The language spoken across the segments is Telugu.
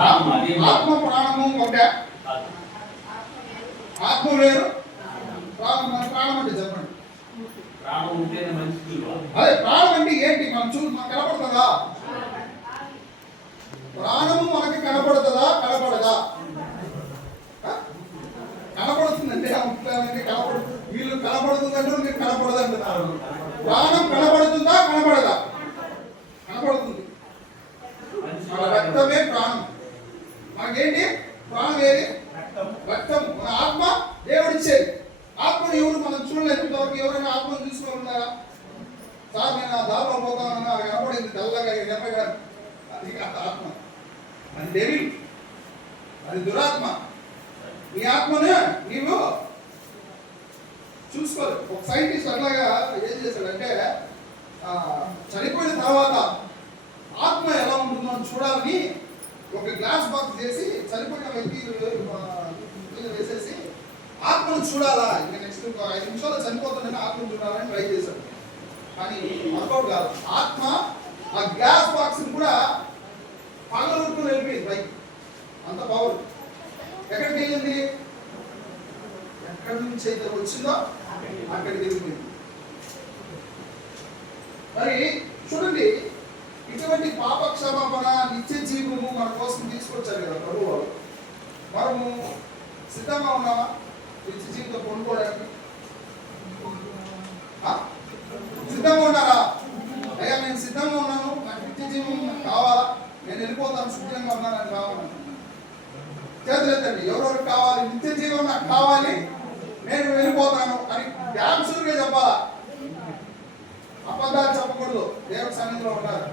ఆత్మ ప్రాణము ఒకటే. ఆత్మ వేరు, ప్రాణం. ప్రాణం అంటే చెప్పండి. అదే ప్రాణం అంటే ఏంటి? మనకు కనపడుతుందా? ప్రాణము మనకి కనపడుతుందా? కనపడదా? కనపడుతుందంటే కనపడుతుంది. వీళ్ళు కనపడుతుందంటారు, మీరు కనపడదంటున్నారు. ప్రాణం కనపడుతుందా? కనపడదా? కనపడుతుంది. మన రక్తమే ప్రాణం. మనకేంటి ప్రాణం? ఏది? రక్తం. మన ఆత్మ దేవుడిచ్చేది. ఆత్మను ఎవరు మనం చూడలేదు. ఇంతవరకు ఎవరైనా ఆత్మను చూసుకొని ఉన్నారా? సార్ నేను ఆ దారిలో పోతానన్నా అది కనపడింది తెల్లగా ఎర్రగా. అది ఆత్మ, అది డెవిల్, అది దురాత్మ. నీ ఆత్మను నీవు చూసుకోవాలి. ఒక సైంటిస్ట్ అట్లాగా ఏం చేశాడంటే చనిపోయిన తర్వాత ఆత్మ ఎలా ఉంటుందో అని చూడాలని ఒక గ్లాస్ బాక్స్ చేసి చనిపోయిన వ్యక్తి వేసేసి ఆత్మను చూడాలా, ఇంకా నెక్స్ట్ 5 నిమిషాలు చనిపోతుందని ఆత్మను చూడాలని ట్రై చేశాడు. కానీ వర్కౌట్ కాదు. ఆత్మ ఆ గ్లాస్ బాక్స్ కూడా పగలగొట్టుకుని వెళ్ళిపోయింది పైకి. అంత పవర్. ఎక్కడికి వెళ్ళింది? ఎక్కడి నుంచి అయితే వచ్చిందో అక్కడికి వెళ్ళిపోయింది. మరి చూడండి, ఇటువంటి పాప క్షమాపణ, నిత్య జీవము మన కోసం తీసుకొచ్చారు కదా ప్రభు వారు. మనము సిద్ధంగా ఉన్నామా నిత్య జీవితం పొందుకోవడానికి? సిద్ధంగా ఉన్నారా? అయ్యా నేను సిద్ధంగా ఉన్నాను, నాకు నిత్య జీవం నాకు కావాలా, నేను వెళ్ళిపోతాను, సిద్ధంగా ఉన్నానని కావాలని చేతులెత్తండి. ఎవరెవరు కావాలి? నిత్య జీవం నాకు కావాలి, నేను వెళ్ళిపోతాను అని డ్యామ్ షూర్గా చెప్పాలా? అబద్ధాలు చెప్పకూడదు. దేవుడి సన్నిధిలో ఉన్నారు.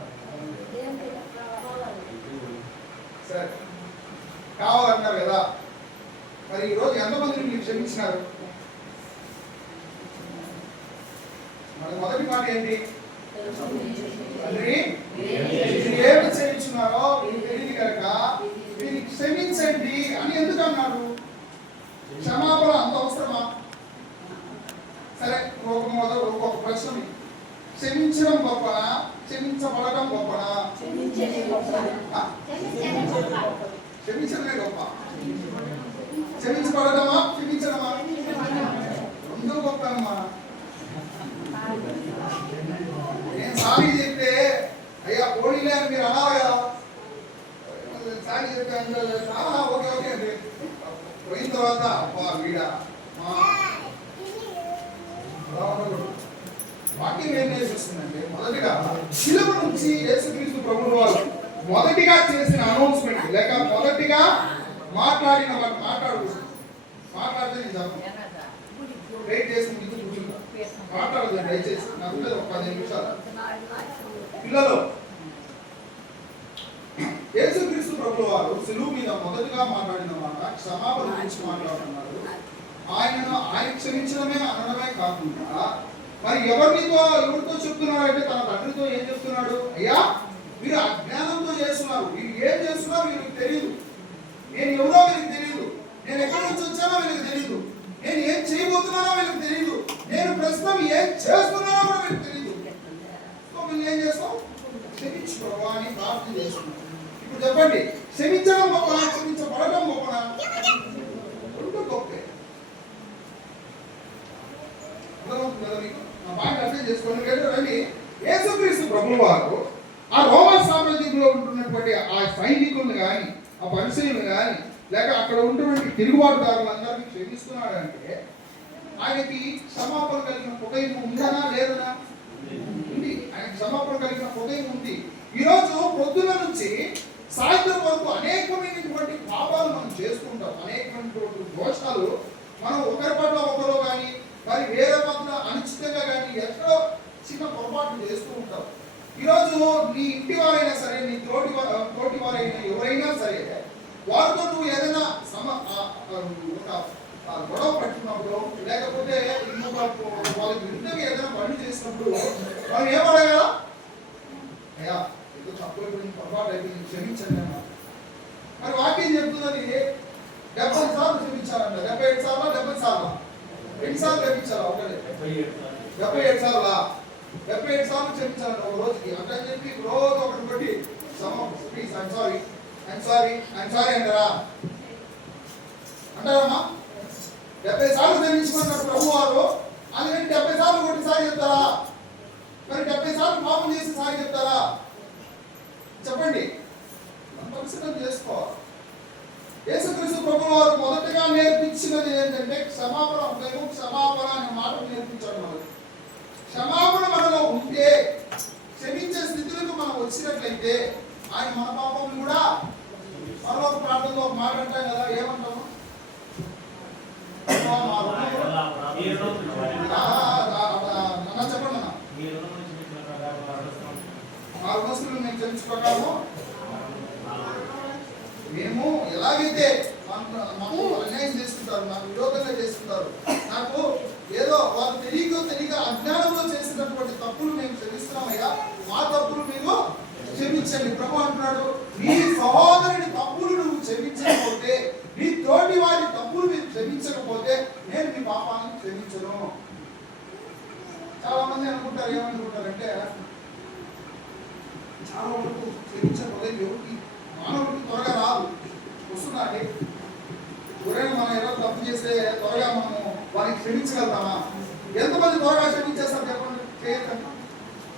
సరే కావాలంటారు కదా. మరి ఈరోజు ఎంతమందిని మీరు క్షమించినారు? మరి మొదటి మాట ఏంటి? తండ్రి ఏమి క్షమించున్నారో మీకు తెలియదు కనుక మీరు క్షమించండి అని ఎందుకు అన్నారు? క్షమాపణ అంత అవసరమా? సరే ఒక ప్రశ్న, క్షమించడం గొప్పనా, క్షమించబడటం గొప్పనా? క్షమించడమే గొప్ప. క్షమించబడటమా, క్షమించడమా? రెండు గొప్ప అమ్మా. నేను సారీ చెప్తే అయ్యా పోనీలే అని మీరు అన్నారు కదా. సారీ చెప్తే ఓకే ఓకే అండి. పోయిన తర్వాత అబ్బా వీడా వాక్యం ఏం చేస్తుందంటే, మొదటిగా శిలువ నుంచి యేసుక్రీస్తు ప్రభువు వారు మొదటిగా చేసిన అనౌన్స్మెంట్ లేక మొదటిగా మాట్లాడిన మాట్లాడితే నేను చెప్పను. వెయిట్ చేసి ముందు కూర్చుంటా. మాట్లాడదు దయచేసి. నాకు ఒక 15 నిమిషాలు. పిల్లలు, యేసుక్రీస్తు ప్రభువు వారు శిలువ మీద మొదటిగా మాట్లాడిన మాట క్షమాపణ గురించి మాట్లాడుతున్నారు. ఆయన క్షమించడమే అనడమే కాకుండా మరి ఎవరితో చెప్తున్నాడు అంటే తన తండ్రితో ఏం చెప్తున్నాడు? అయ్యా మీరు అజ్ఞానంతో చేస్తున్నారు, మీరు ఏం చేస్తున్నారో వీరికి తెలియదు, నేను ఎవరో వీరికి తెలియదు, నేను ఎక్కడి నుంచి వచ్చానో వీరికి తెలియదు, నేను ఏం చేయబోతున్నానో వీరికి తెలియదు, నేను ప్రస్తుతం ఏం చేస్తున్నానో కూడా వీరికి తెలియదు. సో మీరు ఏం చేస్తాం? క్షమించు ప్రభు అని ప్రార్థన చేస్తున్నాం. ఇప్పుడు చెప్పండి, క్షమించడం గొప్పనా, క్షమించబడటం గొప్పనా? రెండు గొప్పే. అర్థం చేసుకోండి. రండి, యేసుక్రీస్తు ప్రభువు వారు ఆ రోమన్ సామ్రాజ్యంలో ఉంటున్నటువంటి ఆ సైనికులను కానీ, ఆ పరిశీలన కానీ, లేక అక్కడ ఉన్నటువంటి తిరుగుబాటుదారులందరినీ క్షమిస్తున్నాడు అంటే ఆయనకి క్షమాపణ కలిగిన హృదయం ఉందనా లేదనా? ఉంది. ఆయనకి క్షమాపణ కలిగిన హృదయం ఉంది. ఈరోజు పొద్దున నుంచి సాయంత్రం వరకు అనేకమైనటువంటి పాపాలు మనం చేసుకుంటాం. అనేకమైనటువంటి దోషాలు మనం ఒకరి పట్ల ఒకరు కానీ మరి వేరే పట్ల అనిశ్చితంగా కానీ ఎక్కడో చిన్న పొరపాట్లు చేస్తూ ఉంటాం. ఈరోజు నీ ఇంటి వారైనా సరే, నీ తోటి వారైనా ఎవరైనా సరే, వారితో నువ్వు ఏదైనా ఒక గొడవ పట్టుకున్నప్పుడు లేకపోతే వాళ్ళకి విరుద్ధంగా ఏదైనా పనులు చేసినప్పుడు మనం ఏమడగల? అయ్యా ఏదో తప్పు అయిపోయింది, పొరపాటు అయిపోయింది, క్షమించండి అన్న. మరి వాక్యం చెప్తున్నది 70 సార్లు క్షమించాలంట. 75 సార్లు 70 సార్లు ఎన్నిసార్లు క్షమించాలా? ఒకటే 77 సార్లా? 77 సార్లు క్షమించాలంట ఒక రోజుకి. అంటే చెప్పి రోజు ఒకటి బట్టి ప్లీజ్ ఐఎమ్ సారీ ఆయన సారీ అంటారా? అంటారమ్మా? 70 సార్లు క్షమించమన్నారు ప్రభు వారు, అందుకని 70 సార్లు కొట్టి సారీ చెప్తారా? మరి 70 సార్లు పాపం చేసి సారీ చెప్తారా? చెప్పండి. మనం పరిశీలన చేసుకోవాలి. యేసుక్రీస్తు ప్రభు వారు మొదటగా నేర్పించినది ఏంటంటే క్షమాపణ. క్షమాపణ అనే మాట నేర్పించాడు మనకు. క్షమాపణ మనలో ఉంటే, క్షమించే స్థితులకు మనం వచ్చినట్లయితే ఆయన మన పాపం కూడా మనలో ప్రార్థనలో ఒక మాట అంటాం కదా, ఏమంటాము? చెప్పండి. మా రుణస్తులు మేము క్షమించుకోగలము. మేము ఎలాగైతే మాకు అన్యాయం చేసుకుంటారు, నాకు విరోధంగా చేసుకుంటారు, నాకు ఏదో వాళ్ళు తెలియక అజ్ఞానంలో చేసినటువంటి తప్పులు మేము క్షమిస్తున్నామయ్యా, మా తప్పులు మీరు క్షమించండి. ప్రభు అంటున్నాడు, నీ సహోదరుని తప్పులు నువ్వు క్షమించకపోతే, నీ తోటి వారి తప్పులు మీరు క్షమించకపోతే నేను మీ పాపాలను క్షమించను. చాలా మంది అనుకుంటారు, ఏమనుకుంటారంటే చాలా వరకు క్షమించకపోతే ఎవరికి మానవుడికి త్వరగా రాదు. వస్తున్నాండి ఎవరైనా మనం ఏదో తప్పు చేస్తే త్వరగా మనము వారికి క్షమించగలుగుతామా? ఎంతమంది త్వరగా క్షమించేస్తారు చెప్పండి? చేయకండి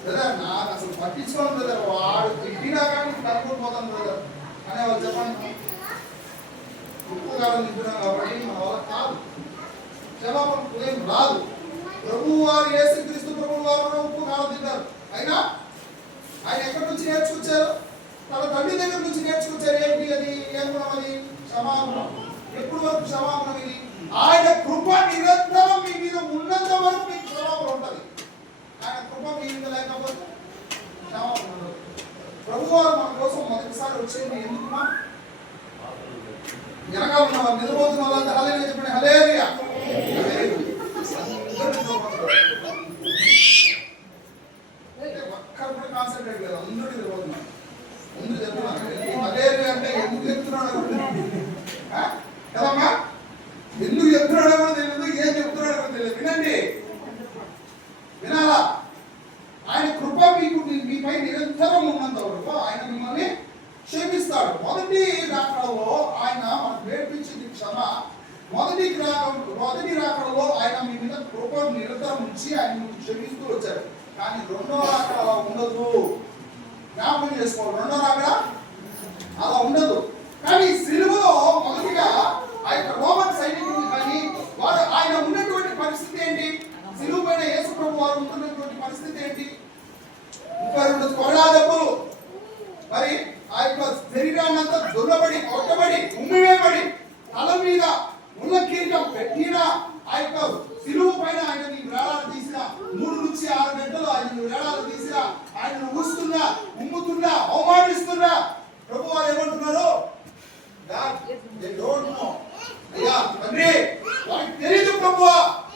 బ్రదర్, నాకు అసలు పట్టించుకోండి బ్రదర్, వాడు తిట్టినా కానీ కనుక్కోపోతాను బ్రదర్ అనేవాళ్ళు. చెప్పండి. ఉప్పు కాలం తింటున్నాం కాబట్టి మన వల్ల కాదు, క్షమాపణ ఉదయం రాదు. ప్రభు వారు యేసుక్రీస్తు ప్రభు వారు ఉప్పు కాలం తింటారు. అయినా ఆయన ఎక్కడి నుంచి నేర్చుకొచ్చారు? తన తండ్రి దగ్గర నుంచి నేర్చుకొచ్చారు. ఏంటి అది? ఏం గుణం అది? క్షమాపణ. ఎప్పుడు వరకు క్షమాపణ ఇది? ఆయన కృప నిరంతరం మీ మీద ఉన్నంత వరకు మీకు క్షమాపణ ఉంటుంది. ఆయన కృప మీ మీద లేకపోతే క్షమాపణ ఉండదు. ప్రభు వారు మన కోసం మొదటిసారి వచ్చింది ఎందుకున్నా? వెనకాల ఉన్న వాళ్ళు నిద్రపోతున్న వాళ్ళంతా హల్లెలూయా చెప్పండి. హల్లెలూయా. ఒక్కరు కూడా కాన్సంట్రేట్ లేదు, అందరూ నిద్రపోతున్నారు. ముందు చెప్తున్నాను హల్లెలూయా అంటే ఎందుకు చెప్తున్నాడు కదమ్మా? ఎందుకు చెప్తున్నాడో కూడా తెలియదు, ఏం చెప్తున్నాడో కూడా తెలియదు. వినండి, వినాలా? ఆయన కృప మీపై నిరంతరం ఉన్నంత వరకు ఆయన మిమ్మల్ని క్షమిస్తాడు. మొదటి రాకడలో ఆయన మనకు నేర్పించింది క్షమ. మొదటి రాకడలో ఆయన మీ మీద కృప నిరంతరం ఉంచి ఆయన మీకు క్షమిస్తూ వచ్చారు. కానీ రెండో రాకడ అలా ఉండదు. జ్ఞాపకం చేసుకోవాలి, రెండో రాకడ అలా ఉండదు. కానీ సిలువలో మొదటిగా ఆ యొక్క రోమన్ సైనికులు కానీ వారు ఆయన ఉన్నటువంటి పరిస్థితి ఏంటి? సిలువ పైన యేసు ప్రభు వారు ఉంటున్నటువంటి పరిస్థితి ఏంటి? 32 కొరడా దెబ్బలు, మరి ఆ యొక్క శరీరాన్ని అంతా దున్నబడి, కొట్టబడి, ఉమ్మివేయబడి, తల మీద ముళ్ళ కిరీటం పెట్టిన ఆ యొక్క సిలువ పైన ఆయనని వేలాలు తీసిన 3 నుంచి 6 గంటలు ఆయనను వేలాలు తీసిన, ఆయనను ఊస్తున్నా, ఉమ్ముతున్నా, అవమానిస్తున్నా ప్రభు వారు ఏమంటున్నారు? అయ్యా తండ్రి, వారికి తెలియదు ప్రభు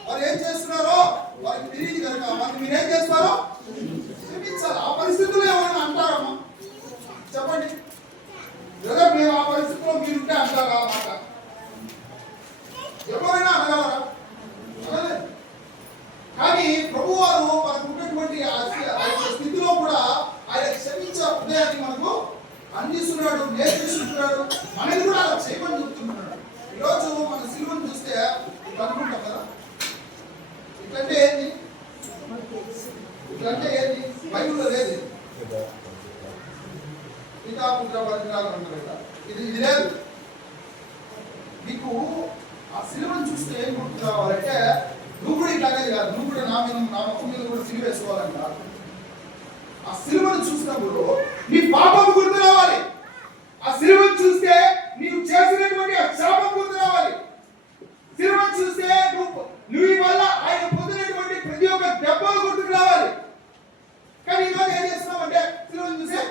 వారు ఏం చేస్తున్నారో వారికి తెలియదు కనుక వారికి మీరేం చేస్తారో క్షమించాలి. ఆ పరిస్థితుల్లో ఎవరైనా అంటారమ్మా? చెప్పండి. లేదా మేము ఆ పరిస్థితిలో మీరుంటే అంటారా? మాట ఎవరైనా అనగలరా? అనలేదు. కానీ ప్రభు వారు మనకు ఉన్నటువంటి స్థితిలో కూడా ఆయన క్షమించే హృదయాన్ని మనకు అందిస్తున్నాడు, నేర్పిస్తున్నాడు. మనకి కూడా అలా చేయమని చెప్తున్నాడు. ఈరోజు మన సిలువను చూస్తే అనుకుంటాం కదా, ఇట్లంటే ఏంది? ఇట్లంటే ఏంది? బైబిల్లో లేదు. ఇది లేదు. నీకు ఆ సిలువను చూస్తే ఏం గుర్తు కావాలంటే, నువ్వు కూడా ఇట్లాగేది కాదు, నువ్వు కూడా నా మొక్క మీద కూడా సిలువ వేసుకోవాలంట. ఆ సిలువను చూసినప్పుడు నీ పాపం గుర్తు రావాలి. ఆ సిలువను చూస్తే నీవు చేసినటువంటి ఆ శాపం గుర్తు రావాలి. సిలువను చూస్తే నువ్వు వల్ల ఆయన పొందినటువంటి ప్రతి ఒక్క దెబ్బలు గుర్తుకు రావాలి. కానీ ఈరోజు ఏం చేస్తున్నావు అంటే సిలువను చూసే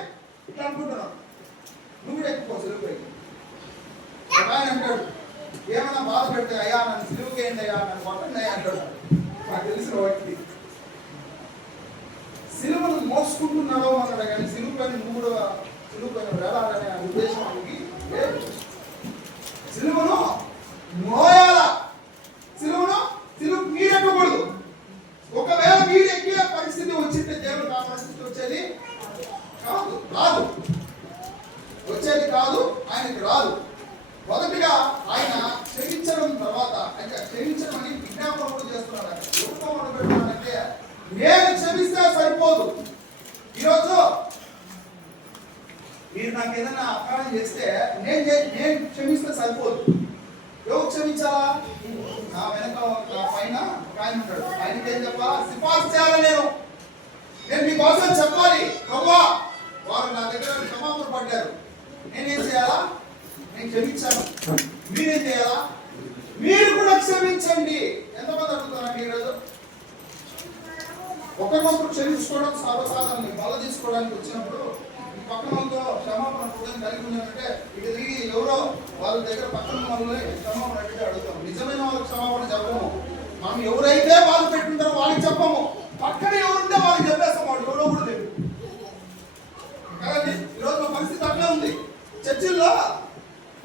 ఇట్లా అనుకుంటున్నావు. నువ్వు కూడా ఎక్కువ సిలువకి ఆయన అంటాడు, ఏమైనా బాధ పెడితే అయ్యా నన్ను సిలువకి ఏంటి అయ్యా, నన్ను కొట్టండి అయ్యా అంటాడు. నాకు తెలిసిన వాటికి సిలువను మోసుకుంటున్నాడో అన్నాడు, కానీ సిలువ పైన నువ్వు కూడా సిలువ పైన వేలాడనే ఉద్దేశం లేదు. సిలువను మోయాల, సిలువ మీరెక్కకూడదు. ఒకవేళ మీరు ఎక్కే పరిస్థితి వచ్చింటే దేవుడు ఆ పరిస్థితి వచ్చేది కాదు, వచ్చేది కాదు, ఆయనకి రాదు. మొదటిగా ఆయన క్షమించడం తర్వాత అంటే క్షమించడం అని విజ్ఞాపన కూడా చేస్తున్నాడు. ఎవరితో మొదలుపెట్టాడంటే నేను క్షమిస్తే సరిపోదు. ఈరోజు మీరు నాకు ఏదైనా అపరాధం చేస్తే నేను క్షమిస్తే సరిపోదు. ఎవరు క్షమించాలా? నా వెనక పైన ఒక ఆయన ఉంటాడు. ఆయనకి ఏం చెప్పాలా? సిఫార్సు చేయాలా? నేను మీకోసం చెప్పాలి, ప్రభువా వారు నా దగ్గర క్షమాపణ పడ్డారు, నేనేం చేయాలా? నేను క్షమించాను. మీరేం చేయాలా? మీరు కూడా క్షమించండి. ఎంతమంది అడుగుతారండి ఈరోజు? ఒకరినొకరు క్షమించుకోవడం సర్వసాధారణం. బల్ల తీసుకోవడానికి వచ్చినప్పుడు ఈ పక్కన వాళ్ళతో క్షమాపణ హృదయం కలిగి ఉన్నారంటే ఇక తిరిగి ఎవరో వాళ్ళ దగ్గర పక్కన వాళ్ళని క్షమాపణ అడిగితే అడుగుతాం. నిజమైన వాళ్ళకి క్షమాపణ చెప్పము. మనం ఎవరైతే వాళ్ళు పెట్టుంటారో వాళ్ళకి చెప్పము. పక్కన ఎవరుంటే వాళ్ళకి చెప్పేస్తాం. వాడు ఎవరో కూడా లేదు కదండి. ఈరోజు మా పరిస్థితి అట్లే ఉంది. చర్చిల్లో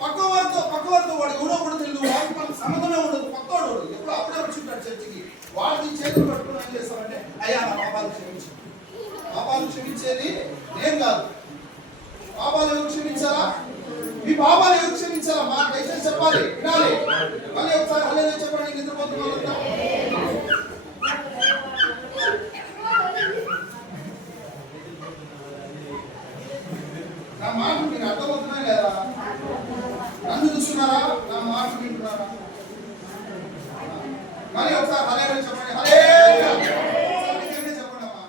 పక్కవారితో వాడు ఎవరో కూడా తెలియదు. వాడికి మనకు సంబంధమే ఉండదు. పక్కవాడు ఎప్పుడు అప్పుడే వచ్చింటాడు చర్చికి. వాడిని చేతులు పట్టుకుని ఏం చేస్తామంటే అయ్యా నా పాపాలు క్షమించు. పాపాలు క్షమించేది నేను కాదు. పాపాలు ఎవరు క్షమించాలా? మీ పాపాలు ఎవరు క్షమించాలా? మా దయచేసి చెప్పాలి, వినాలి. మళ్ళీ ఒకసారి హల్లెలూయా చెప్పండి. నిద్రపోతున్న వాళ్ళంతా నా మాట మీరు అర్థమవుతున్నాయి లేదా? నన్ను చూస్తున్నారా? నా మాట వింటున్నారా? మళ్ళీ ఒకసారి హల్లెలూయా చెప్పండి. హల్లెలూయా చెప్పండి అమ్మా.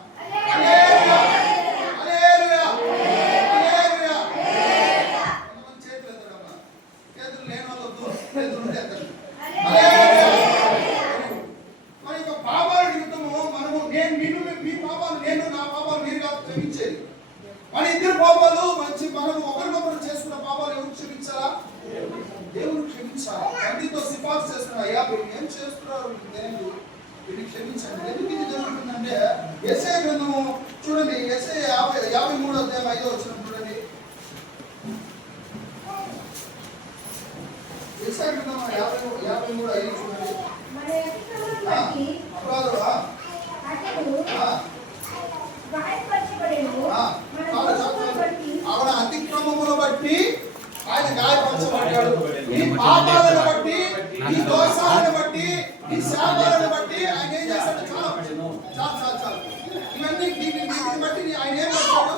హల్లెలూయా హల్లెలూయా హల్లెలూయా. కొంతమంది చేతులు ఎత్తడమ్మా. చేతులు లేని వాళ్ళొద్దు, చేతులు ఉంటే ఎత్తండి. హల్లెలూయా. మరి ఇక పాపాల నిమిత్తము మనము మీ పాపాలు నేను, నా పాపాలు మీరు కాదు క్షమించేది. మన ఇద్దరు పాపాలు మంచి మనము ఒకరినొకరు చేసుకున్న పాపాలు ఎవరు క్షమించాలా? దేవుడు క్షమించాలి. తండ్రితో సిఫార్సు చేస్తున్నా, అయ్యా మీరు ఏం చేస్తున్నారు? వీటిని క్షమించండి. ఎందుకు ఇది జరుగుతుందంటే యెషయా గ్రంథము చూడండి. యెషయా 53వ అధ్యాయం 5వ వచనం చూడండి. యెషయా గ్రంథము 53:5 చూడండి. అపరాధుడా ఆవిడ అతిక్రమమును బట్టి ఆయన గాయపరచబడ్డాడు. ఈ పాపాలను బట్టి, ఈ దోషాలను బట్టి, ఈ శాపాలను బట్టి ఆయన ఏం చేశాడు? చాలు ఇవన్నీ వీటిని బట్టి ఆయన ఏం చేశాడు?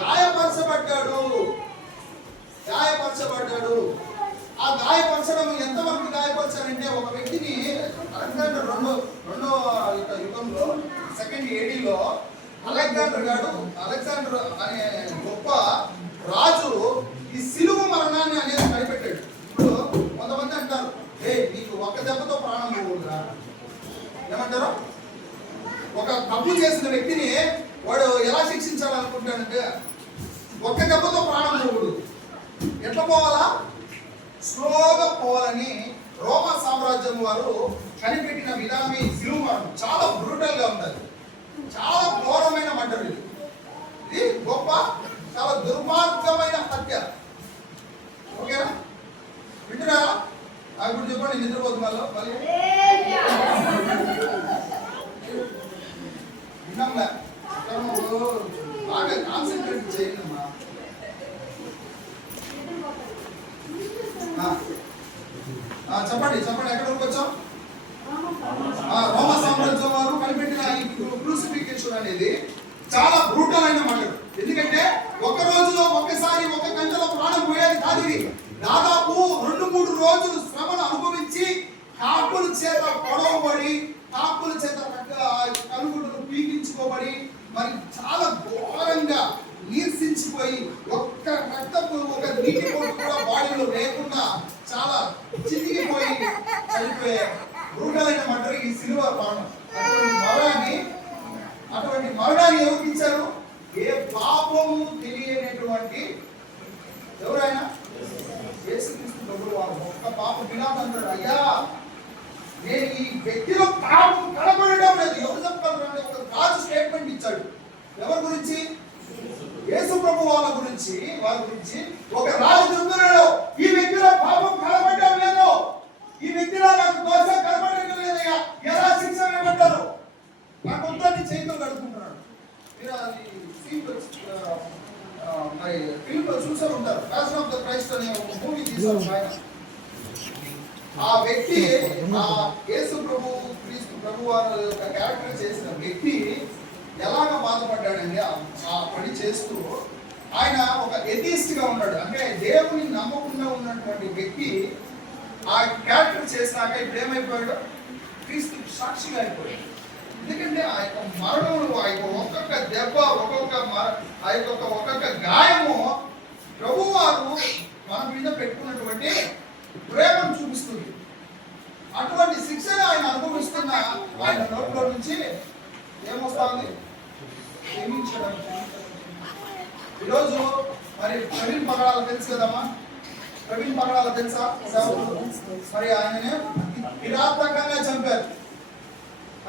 గాయపరచబడ్డాడు. ఆ గాయపరచడం ఎంతవరకు గాయపరచారంటే ఒక వ్యక్తిని అలెగ్జాండర్ రెండో యుగంలో సెకండ్ ఏడీలో అలెగ్జాండర్ అనే గొప్ప రాజు ఈ సిలువ మరణాన్ని అనేది కనిపెట్టాడు. ఇప్పుడు కొంతమంది అంటారు, నీకు ఒక్క దెబ్బతో ప్రాణం పోవురా. ఏమంటారు? ఒక తప్పు చేసిన వ్యక్తిని వాడు ఎలా శిక్షించాలనుకుంటాడంటే ఒక్క దెబ్బతో ప్రాణం పోకూడదు. ఎట్లా పోవాలా? స్లోగా పోవాలని రోమా సామ్రాజ్యం వారు కనిపెట్టిన విధానం ఈ సిలువ మరణం. చాలా బ్రూటల్ గా ఉంటుంది. చాలా ఘోరమైన మర్డర్ ఇది గొప్ప చాలా దుర్మార్గమైన హత్య. ఓకేనా? వింటున్నారా? ఇప్పుడు చెప్పండి. నిద్రపోతున్నారు మళ్ళీ విన్నాంలే. బాగా కాన్సన్ట్రేట్ చేయండి అమ్మా. చెప్పండి ఎక్కడ వరకు వచ్చాం? రోమా సామ్రాజ్యం వారు కనిపెట్టిన ఈ క్రూసిఫికేషన్ అనేది చాలా బ్రూటల్ అయిన మాట. ఎందుకంటే ఒక రోజులో ఒక్కసారి ఒక గంటలో ప్రాణం పోయేది కాదు. ఇది దాదాపు 2-3 రోజులు శ్రమను అనుభవించి కాకుల చేత పొడవబడి, కాకుల చేత కనుగుడ్డును పీకించుకోబడి, మరి చాలా ఘోరంగా నీర్సించిపోయి ఒక్క రక్తపు ఒక నీటి పొట్టు కూడా బాడీలో లేకుండా చాలా చితికిపోయి చనిపోయే బ్రూటల్ అయిన మర్డర్ ఈ సిలువ మరణం. అటువంటి మరణాన్ని ఎవరికి ఇచ్చారు? ఏ పాపము తెలియనటువంటి ఎవరైనా యేసుక్రీస్తు ప్రభువు వారు ఒక్క పాపం వినాలంటాడు. అయ్యా నేను ఈ వ్యక్తిలో పాపం కనబడడం లేదు. ఎవరు చెప్పగలరు? ఒక రాజు స్టేట్మెంట్ ఇచ్చాడు. ఎవరి గురించి? యేసు ప్రభు వారి గురించి ఒక రాజు చెప్తున్నాడు, ఈ వ్యక్తిలో పాపం కనబడడం లేదు, ఈ వ్యక్తిలో నాకు దోషం కనబడడం లేదయ్యా, ఎలా శిక్ష వేయమంటారు? నా కొంతని చేతితో కడుక్కుంటున్నాడు. మీరు అది మరి ఫిల్మ్ చూసే ఉంటారు, ప్యాషన్ ఆఫ్ ద క్రైస్ట్ అనే ఒక మూవీ తీశారు ఆయన. ఆ వ్యక్తి, ఆ యేసు ప్రభు క్రీస్తు ప్రభు వారి యొక్క క్యారెక్టర్ చేసిన వ్యక్తి ఎలాగ బాధపడ్డాడండి ఆ పని చేస్తూ. ఆయన ఒక ఎథియిస్ట్ గా ఉన్నాడు, అంటే దేవుని నమ్మకుండా ఉన్నటువంటి వ్యక్తి ఆ క్యారెక్టర్ చేసినాక ఇప్పుడు ఏమైపోయాడు, క్రీస్తు సాక్షిగా అయిపోయాడు. ఎందుకంటే ఆ యొక్క మరణములు, ఆ యొక్క ఒక్కొక్క దెబ్బ, ఒక్కొక్క గాయము ప్రభు వారు మన మీద పెట్టుకున్నటువంటి ప్రేమను చూపిస్తుంది. అటువంటి శిక్షను ఆయన అనుభవిస్తున్న ఆయన నోట్లో నుంచి ఏమొస్తుంది, క్షమించడం. ఈరోజు మరి ప్రవీణ్ పగడాల తెలుసు కదమ్మా, ప్రవీణ్ పగడాల తెలుసా? మరి ఆయననే కిరాతకంగా చంపారు.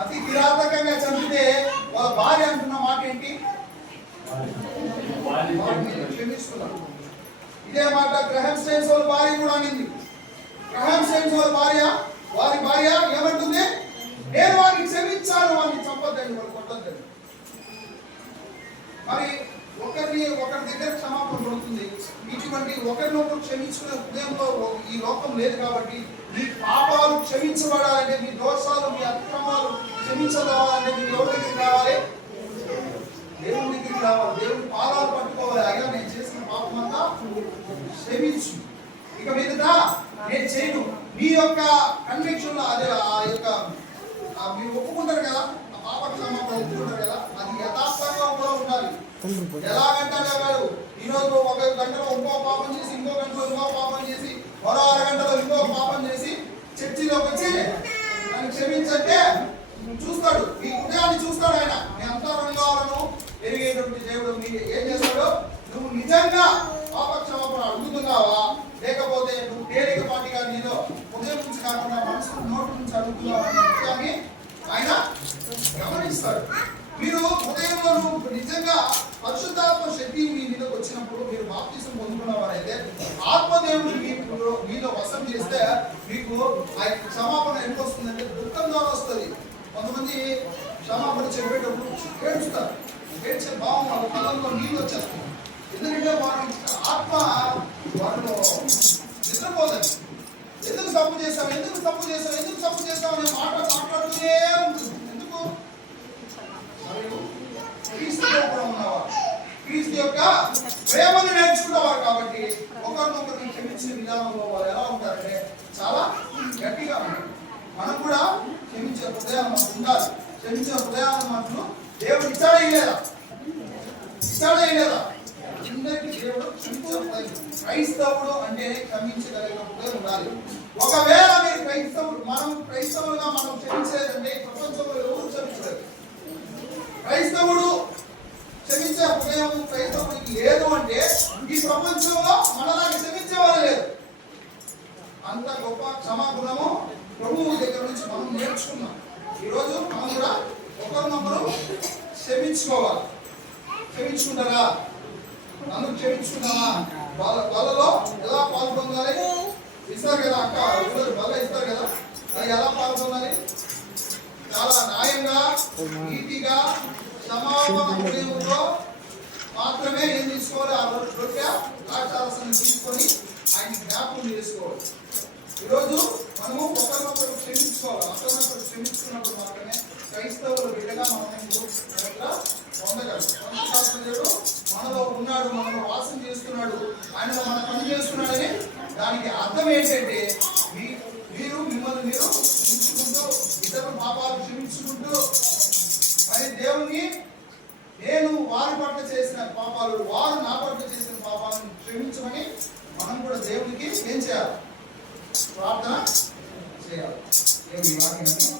అతి కిరాతకంగా చంపితే వాళ్ళ భార్య అంటున్న మాట ఏంటి, క్షమిస్తున్నారు. ఇదే మాట గ్రహాం స్టెయిన్స్ వాళ్ళ భార్య కూడా అనింది. గ్రహాం స్టెయిన్స్ వారి భార్య ఏమంటుంది, నేను వారిని క్షమించాను, వారిని చంపొద్దండి, వాళ్ళు కొట్టొద్దండి. మరి ఒకరి దగ్గర క్షమాపణ దొరుకుతుంది. ఇటువంటి ఒకరినొకరు క్షమించుకునే హృదయంలో ఈ లోకం లేదు. కాబట్టి మీ పాపాలు క్షమించబడాలంటే, మీ దోషాలు, మీ అక్రమాలు క్షమించబడాలంటే మీరు ఎవరి దగ్గరికి రావాలి, దేవుని దగ్గరికి రావాలి, దేవుని పాదాలు పట్టుకోవాలి. అయ్యా నేను చేసిన పాపం అంతా క్షమించు, ఇక మీదట నేను చేయను. మీ యొక్క కన్విక్షన్ అదే ఆ యొక్క మీరు ఒప్పుకుంటారు కదా, ఆ పాప క్షమాపణ ఒప్పుకుంటారు కదా, అది యథార్థంగా కూడా ఉండాలి. ఎలాగంటారు గారు, ఈరోజు ఒక గంటలో ఇంకో పాపం చేసి, ఇంకో గంటలో ఇంకో పాపం చేసి, మరో అరగంటలో ఇంకో పాపం చేసి చర్చిలోకి వచ్చి నన్ను క్షమించంటే చూస్తాడు, మీ హృదయాన్ని చూస్తాడు ఆయన. మీ అంతరంగాలను ఎరిగేటువంటి దేవుడు ఏం చేస్తాడు, నువ్వు నిజంగా పాపక్షమాపణ అడుగుతున్నావా, లేకపోతే నువ్వు తేలికపాటిగా నీలో ఉదయం నుంచి కాకుండా మనసు నోటి నుంచి అడుగుతున్నావా అనే విషయాన్ని ఆయన గమనిస్తాడు. మీరు ఉదయంలో నువ్వు నిజంగా పరిశుద్ధాత్మ శక్తి మీ మీదకి వచ్చినప్పుడు, మీరు బాప్తిసం పొందుకున్నవారైతే ఆత్మదేవుడు మీలో వశం చేస్తే మీకు ఆ యొక్క క్షమాపణ ఎందుకు వస్తుందంటే దుఃఖం ద్వారా వస్తుంది. కొంతమంది క్షమాపణ చెప్పేటప్పుడు ఏడుస్తారు, ఏడ్చే భావం వాళ్ళ కళ్ళల్లో నీళ్ళు వచ్చేస్తుంది. ఎందుకంటే వారి ఆత్మ వాళ్ళు నిద్రపోతుంది. ఎందుకు తప్పు చేస్తావు, ఎందుకు తప్పు చేస్తావు, ఎందుకు తప్పు చేస్తావు అనే మాట మాట్లాడుతూనే ఉంటుంది. ఎందుకు, మరియు క్రీస్తుతో కూడా ఉన్నవారు, క్రీస్తు యొక్క ప్రేమను నేర్చుకున్నవారు కాబట్టి ఒకరినొకరిని క్షమించే విధానంలో వారు ఎలా ఉంటారంటే చాలా గట్టిగా ఉంటారు. మనం కూడా క్షమించే హృదయాలు మనకు ఉండాలి. క్షమించే హృదయాలు మనకు దేవుడు ఇచ్చాడా లేదా, అందరికీ దేవుడు క్షమించే హృదయం. క్రైస్తవుడు అంటే క్షమించగలిగిన హృదయం ఉండాలి. ఒకవేళ మీరు క్రైస్తవులుగా మనం క్షమించలేదంటే ప్రపంచంలో ఎవరు క్షమించలేదు. క్రైస్తవుడు క్షమించే హృదయం క్రైస్తవుడికి లేదు అంటే ఈ ప్రపంచంలో మనలాగా క్షమించేవారు లేదు. అంత గొప్ప క్షమాగుణము ప్రభువు దగ్గర నుంచి మనం నేర్చుకున్నాం. ఈరోజు మనం కూడా ఒకరినొకరు క్షమించుకోవాలి. క్షమించుకుంటారా, అందరూ క్షమించుకున్నామా, వాళ్ళలో ఎలా పాల్గొనాలి, ఇస్తారు కదా అక్క వాళ్ళ ఇస్తారు కదా, అది ఎలా పాల్గొనాలి, చాలా న్యాయంగా, నీతిగా, క్షమాపణ హృదయంతో మాత్రమే ఏం తీసుకోవాలి, ఆ రొట్టె ద్రాక్షారసం తీసుకొని ఆయన జ్ఞాపకం చేసుకోవాలి. ఈరోజు మనము ఒకరినొకరు క్షమించుకోవాలి. ఒకరినొకరు క్షమించుకున్నప్పుడు మాత్రమే క్రైస్తవుల బిడ్డగా మనం పొందగలం. మనలో ఉన్నాడు, మనలో వాసం చేస్తున్నాడు, ఆయనలో మన పని చేస్తున్నాడని దానికి అర్థం ఏంటంటే మీరు మిమ్మల్ని మీరు క్షమించుకుంటూ, ఇతరుల పాపాలు క్షమించుకుంటూ, మరి దేవుని నేను వారి పట్ల చేసిన పాపాలు, వారు నా పట్ల చేసిన పాపాలను క్షమించమని మనం కూడా దేవునికి ఏం చేయాలి, ప్రార్థన చేయాలి. దేవుని వాక్యాన్ని